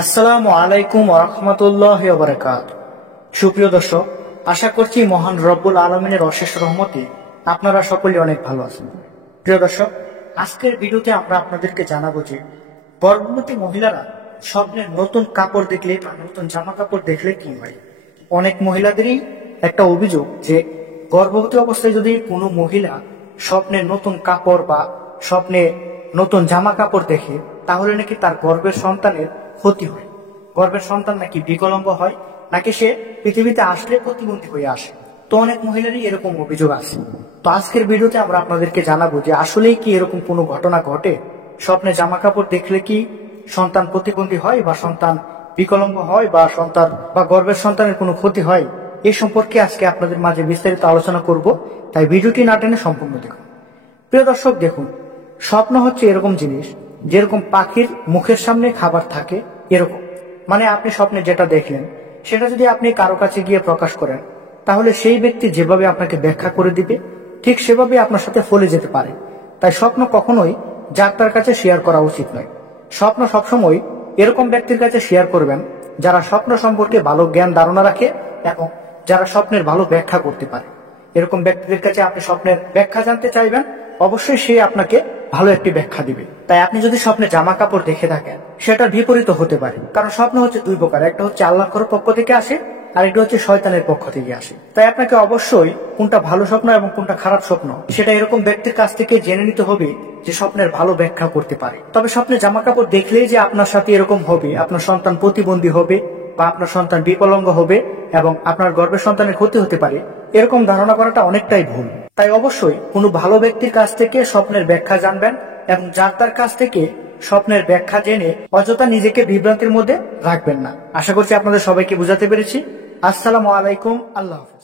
আসসালামু আলাইকুম ওয়া রাহমাতুল্লাহি ওয়া বারাকাতুহু। সুপ্রিয় দর্শক, আশা করছি মহান রব্বুল আলামিনের অশেষ রহমতে আপনারা সকলেই অনেক ভালো আছেন। প্রিয় দর্শক, আজকের ভিডিওতে আমরা আপনাদেরকে জানাবো যে গর্ভবতী মহিলারা স্বপ্নে নতুন কাপড় দেখলে বা নতুন জামা কাপড় দেখলে কি হয়। অনেক মহিলাদেরই একটা অভিযোগ যে গর্ভবতী অবস্থায় যদি কোনো মহিলা স্বপ্নে নতুন কাপড় বা স্বপ্নে নতুন জামা কাপড় দেখে, তাহলে নাকি তার গর্ভের সন্তানের ক্ষতি হয়, গর্ভের সন্তান নাকি বিকলাঙ্গ হয়, নাকি সে পৃথিবীতে আসলে প্রতিবন্ধী হয়ে আসে। তো অনেক মহিলারই এরকম অভিযোগ আছে। তো আজকের ভিডিওতে আমরা আপনাদেরকে জানাবো যে আসলেই কি এরকম কোনো ঘটনা ঘটে, স্বপ্নে জামা কাপড় দেখলে কি সন্তান প্রতিবন্ধী হয় বা সন্তান বিকলাঙ্গ হয় বা সন্তান বা গর্ভের সন্তানের কোনো ক্ষতি হয়। এই সম্পর্কে আজকে আপনাদের মাঝে বিস্তারিত আলোচনা করব, তাই ভিডিওটি না টেনে সম্পূর্ণ দেখুন। প্রিয় দর্শক, দেখুন, স্বপ্ন হচ্ছে এরকম জিনিস যেরকম পাখির মুখের সামনে খাবার থাকে, এরকম মানে আপনি স্বপ্নে যেটা দেখলেন সেটা যদি আপনি কারো কাছে গিয়ে প্রকাশ করেন, তাহলে সেই ব্যক্তি যেভাবে আপনাকে ব্যাখ্যা করে দিবে ঠিক সেভাবে আপনার সাথে ফলে যেতে পারে। তাই স্বপ্ন কখনোই যার তার কাছে শেয়ার করা উচিত নয়। স্বপ্ন সবসময় এরকম ব্যক্তির কাছে শেয়ার করবেন যারা স্বপ্ন সম্পর্কে ভালো জ্ঞান ধারণা রাখে এবং যারা স্বপ্নের ভালো ব্যাখ্যা করতে পারে। এরকম ব্যক্তিদের কাছে আপনি স্বপ্নের ব্যাখ্যা জানতে চাইবেন, অবশ্যই সে আপনাকে ভালো একটি ব্যাখ্যা দিবে। তাই আপনি যদি স্বপ্নে জামা কাপড় দেখে থাকেন, সেটা বিপরীত হতে পারে, কারণ স্বপ্ন হচ্ছে দুই প্রকার, একটা হচ্ছে আল্লাহর পক্ষ থেকে আসে, আরেকটা হচ্ছে শয়তানের পক্ষ থেকে আসে। তাই আপনাকে অবশ্যই কোনটা ভালো স্বপ্ন এবং কোনটা খারাপ স্বপ্ন সেটা এরকম ব্যক্তির কাছ থেকে জেনে নিতে হবে যে স্বপ্নের ভালো ব্যাখ্যা করতে পারে। তবে স্বপ্নে জামা কাপড় দেখলেই যে আপনার সাথে এরকম হবে, আপনার সন্তান প্রতিবন্ধী হবে বা আপনার সন্তান বিকলাঙ্গ হবে এবং আপনার গর্ভের সন্তানের ক্ষতি হতে পারে, এরকম ধারণা করাটা অনেকটাই ভুল। তাই অবশ্যই কোনো ভালো ব্যক্তির কাছ থেকে স্বপ্নের ব্যাখ্যা জানবেন এবং যার তার কাছ থেকে স্বপ্নের ব্যাখ্যা জেনে অযথা নিজেকে বিভ্রান্তির মধ্যে রাখবেন না। আশা করছি আপনাদের সবাইকে বোঝাতে পেরেছি। আসসালামু আলাইকুম, আল্লাহ হাফেজ।